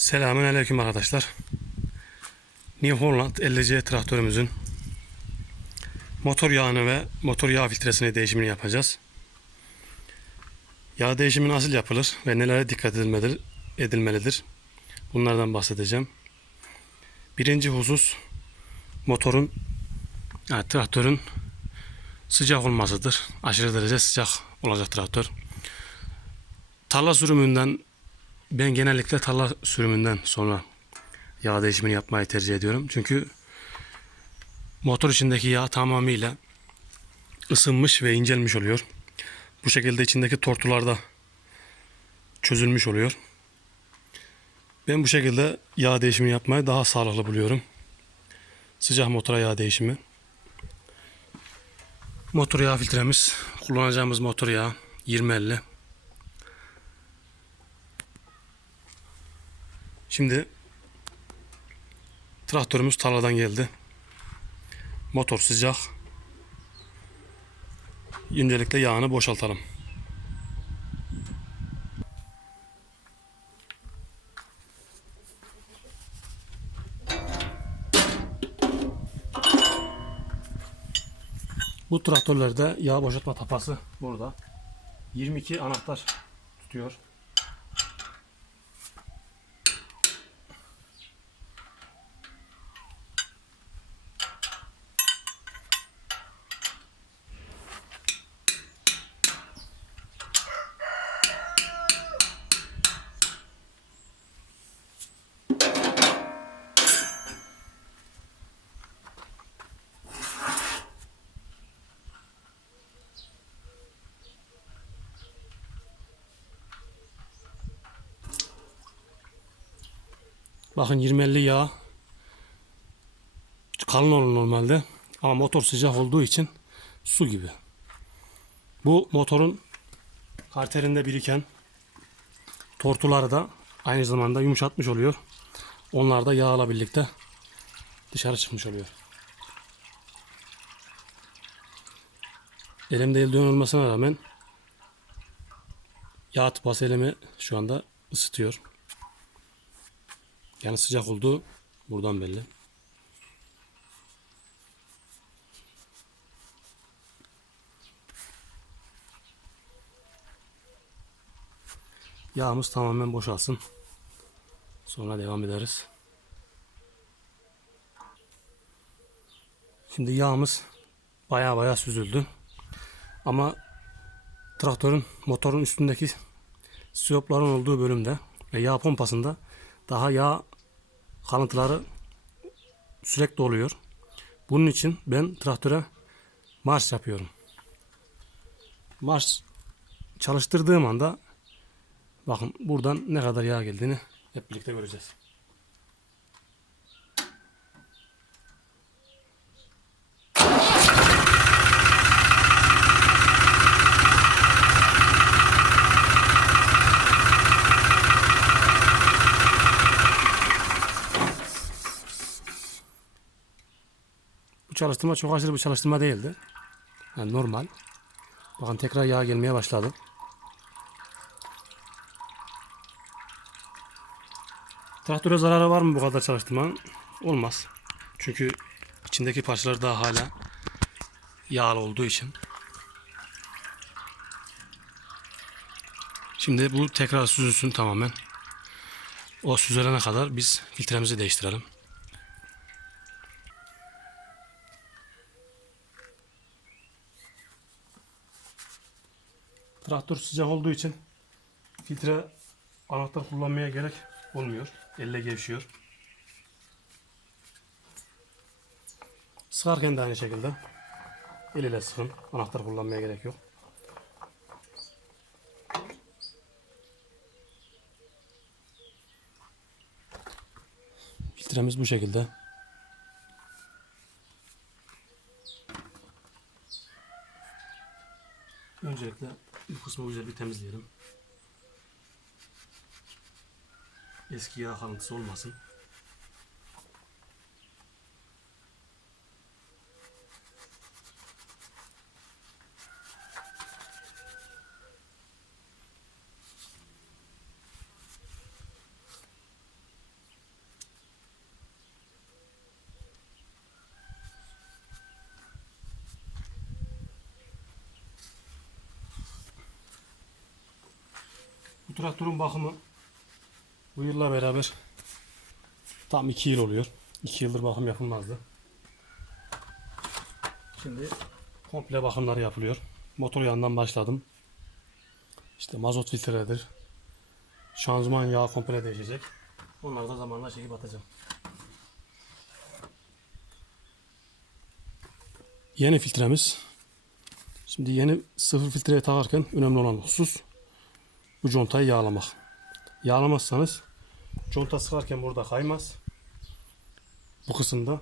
Selamun Aleyküm arkadaşlar. New Holland 50C traktörümüzün motor yağını ve motor yağ filtresini değişimini yapacağız. Yağ değişimi nasıl yapılır ve nelere dikkat edilmelidir, edilmelidir? Bunlardan bahsedeceğim. Birinci husus motorun yani traktörün sıcak olmasıdır. Aşırı derece sıcak olacak traktör. Tarla sürümünden ben genellikle tarla sürümünden sonra yağ değişimini yapmayı tercih ediyorum. Çünkü motor içindeki yağ tamamıyla ısınmış ve incelmiş oluyor. Bu şekilde içindeki tortular da çözülmüş oluyor. Ben bu şekilde yağ değişimini yapmayı daha sağlıklı buluyorum. Sıcak motora yağ değişimi. Motor yağ filtremiz. Kullanacağımız motor yağı 2050. Şimdi traktörümüz tarladan geldi. Motor sıcak. Öncelikle yağını boşaltalım. Bu traktörlerde yağ boşaltma tapası burada. 22 anahtar tutuyor. Bakın 20-50 yağ kalın olur normalde ama motor sıcak olduğu için su gibi. Bu motorun karterinde biriken tortuları da aynı zamanda yumuşatmış oluyor. Onlar da yağla birlikte dışarı çıkmış oluyor. Elimde eldiven olmasına rağmen yağ tıpası elimi şu anda ısıtıyor. Yani sıcak olduğu buradan belli. Yağımız tamamen boşalsın. Sonra devam ederiz. Şimdi yağımız baya baya süzüldü. Ama traktörün motorun üstündeki siyopların olduğu bölümde ve yağ pompasında daha yağ kalıntıları sürekli oluyor. Bunun için ben traktöre marş yapıyorum. Marş çalıştırdığım anda bakın buradan ne kadar yağ geldiğini hep birlikte göreceğiz. Çalıştırma çok aşırı bir çalıştırma değildi. Yani normal. Bakın tekrar yağ gelmeye başladı. Traktöre zararı var mı bu kadar çalıştırmanın? Olmaz. Çünkü içindeki parçalar daha hala yağlı olduğu için. Şimdi bu tekrar süzülsün tamamen. O süzülene kadar biz filtremizi değiştirelim. Traktör sıcak olduğu için filtre anahtar kullanmaya gerek olmuyor. Elle gevşiyor. Sıkarken de aynı şekilde el ile sıkın. Anahtar kullanmaya gerek yok. Filtremiz bu şekilde. Öncelikle kısmı güzel bir temizleyelim. Eski yağ kalıntısı olmasın. Bu traktörün bakımı bu yılla beraber tam 2 yıl oluyor. 2 yıldır bakım yapılmazdı. Şimdi komple bakımları yapılıyor. Motor yanından başladım. İşte mazot filtredir. Şanzıman yağı komple değişecek. Onları da zamanla çekip atacağım. Yeni filtremiz. Şimdi yeni sıfır filtreye takarken önemli olan husus bu contayı yağlamak. Yağlamazsanız conta sıkarken burada kaymaz. Bu kısımda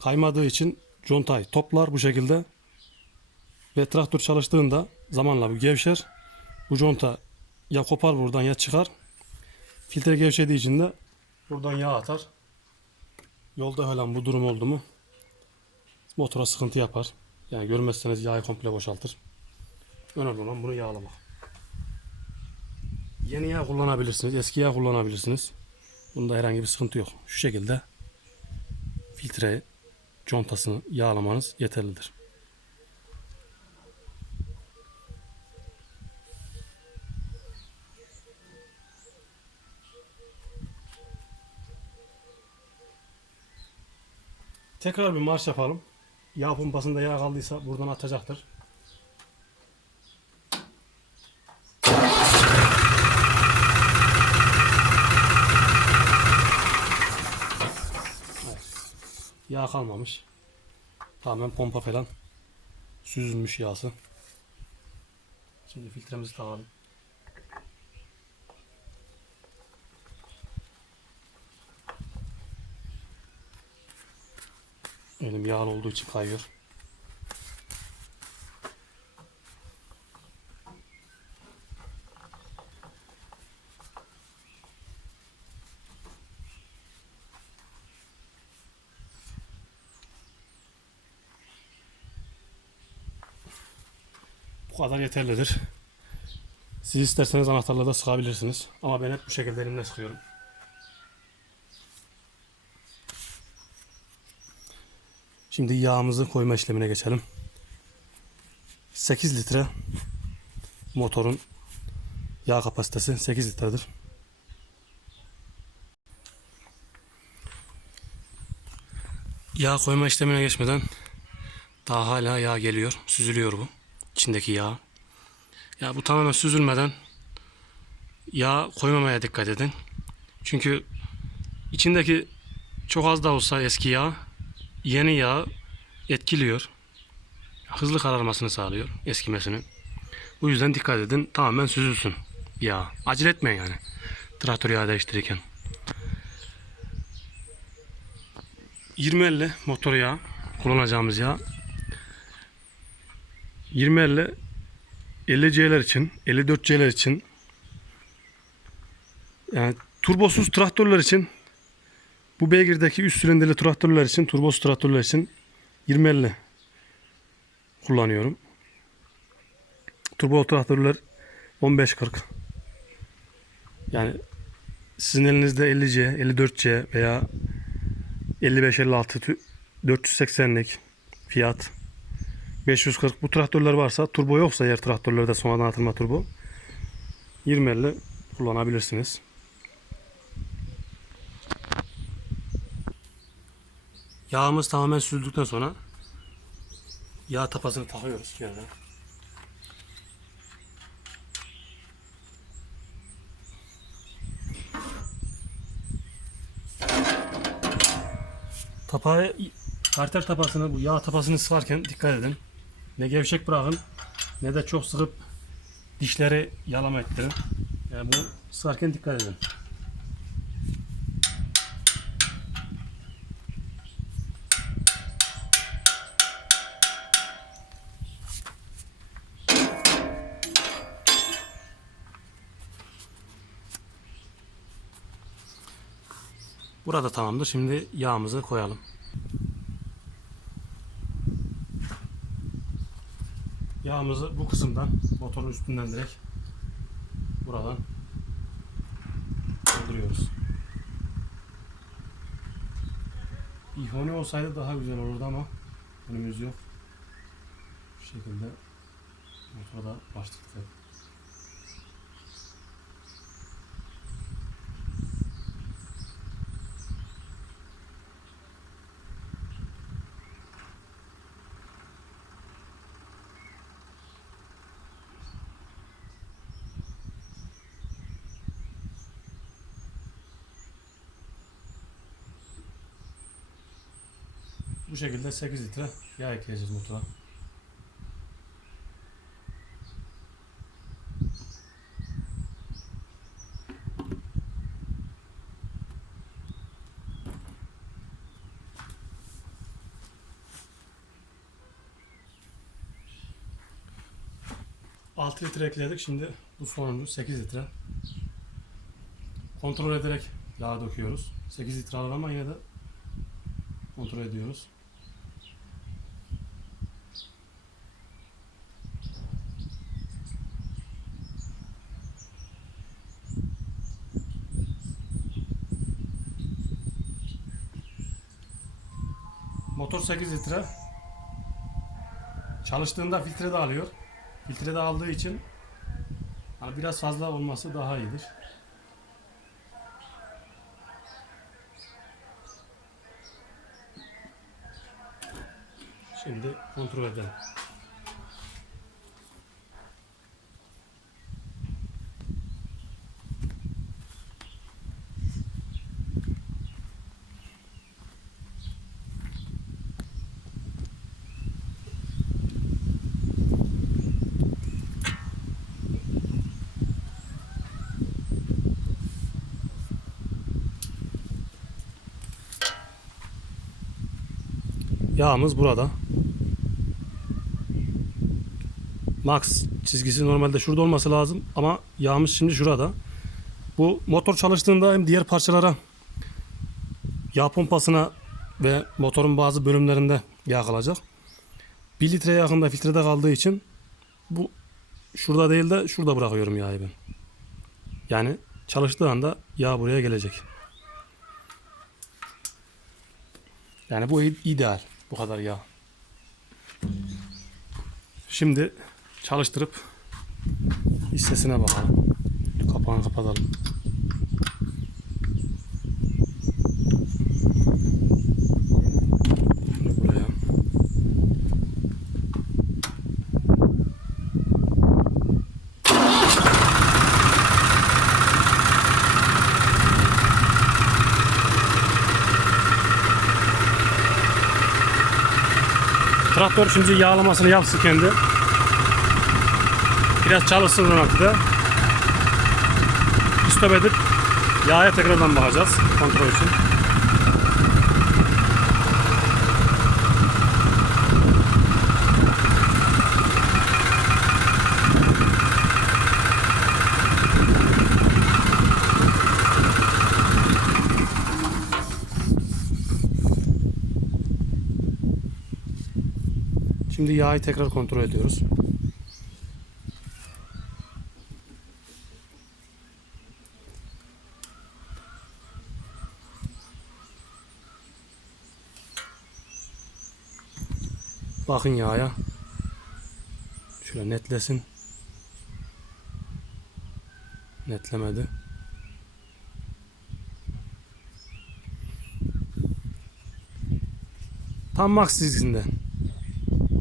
kaymadığı için contayı toplar bu şekilde ve traktör çalıştığında zamanla bu gevşer. Bu conta ya kopar buradan ya çıkar. Filtre gevşediği için de buradan yağ atar. Yolda falan bu durum oldu mu motora sıkıntı yapar. Yani görmezseniz yağı komple boşaltır. Önemli olan bunu yağlamak. Yeni yağ kullanabilirsiniz, eski yağ kullanabilirsiniz. Bunda herhangi bir sıkıntı yok. Şu şekilde filtre contasını yağlamanız yeterlidir. Tekrar bir marş yapalım. Yağ pompasında yağ kaldıysa buradan atacaktır. Yağ kalmamış. Tamamen pompa falan süzülmüş yağsı. Şimdi filtremizi takalım. Elim yağlı olduğu için kayıyor. Bu kadar yeterlidir. Siz isterseniz anahtarla da sıkabilirsiniz. Ama ben hep bu şekilde elimle sıkıyorum. Şimdi yağımızı koyma işlemine geçelim. 8 litre motorun yağ kapasitesi 8 litredir. Yağ koyma işlemine geçmeden daha hala yağ geliyor. Süzülüyor bu. İçindeki yağ. Ya bu tamamen süzülmeden yağ koymamaya dikkat edin. Çünkü içindeki çok az da olsa eski yağ yeni yağ etkiliyor. Hızlı kararmasını sağlıyor, eskimesini. Bu yüzden dikkat edin. Tamamen süzülsün yağ. Acele etmeyin yani. Traktör yağı değiştirirken. 2050 motor yağı kullanacağımız yağ. 2050 50C'ler için, 54C'ler için yani turbosuz traktörler için bu beygirdeki üst silindirli traktörler için, turbosuz traktörler için 2050 kullanıyorum. Turbo traktörler 1540. Yani sizin elinizde 50C, 54C veya 55-56 480'lik fiyat 540 bu traktörler varsa turbo yoksa yer traktörlerde sonradan atılma turbo 2050 kullanabilirsiniz. Yağımız tamamen süzdükten sonra yağ tapasını takıyoruz yerine. Tapağı, karter tapasını, bu yağ tapasını sıkarken dikkat edin. Ne gevşek bırakın ne de çok sıkıp dişleri yalama ettirin. Yani bu sıkarken dikkat edin. Burada tamamdır. Şimdi yağımızı koyalım. Yağımızı bu kısımdan motorun üstünden direkt buradan dolduruyoruz. İhone olsaydı daha güzel olurdu ama önümüz yok. Bu şekilde motora başladık. Bu şekilde 8 litre yağ ekleyeceğiz motora. Altı litre ekledik. Şimdi bu sonuncu 8 litre. Kontrol ederek yağ döküyoruz. 8 litre alır ama yine de kontrol ediyoruz. Motor 8 litre. Çalıştığında filtre de alıyor. Filtre de aldığı için hani biraz fazla olması daha iyidir. Şimdi kontrol edelim. Yağımız burada. Max çizgisi normalde şurada olması lazım ama yağımız şimdi şurada. Bu motor çalıştığında hem diğer parçalara yağ pompasına ve motorun bazı bölümlerinde yağ kalacak. 1 litre yakında filtrede kaldığı için bu şurada değil de şurada bırakıyorum yağı ben. Yani çalıştığı anda yağ buraya gelecek. Yani bu ideal. Bu kadar yağ. Şimdi çalıştırıp hissesine bakalım. Kapağını kapatalım. Bunu Buraya. Traktör şimdi yağlamasını yapsın kendi. Biraz çalışsın rölantıda. Stop edip yağa tekrardan bakacağız kontrol için. Şimdi yağı tekrar kontrol ediyoruz. Bakın yağa. Şöyle netlesin. Netlemedi. Tam max çizgisinde.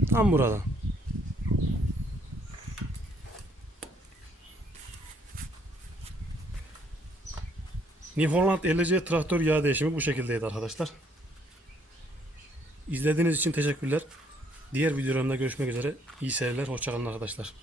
Tam burada. New Holland 50C traktör yağ değişimi bu şekildeydi arkadaşlar. İzlediğiniz için teşekkürler. Diğer videolarımda görüşmek üzere. İyi seyirler. Hoşçakalın arkadaşlar.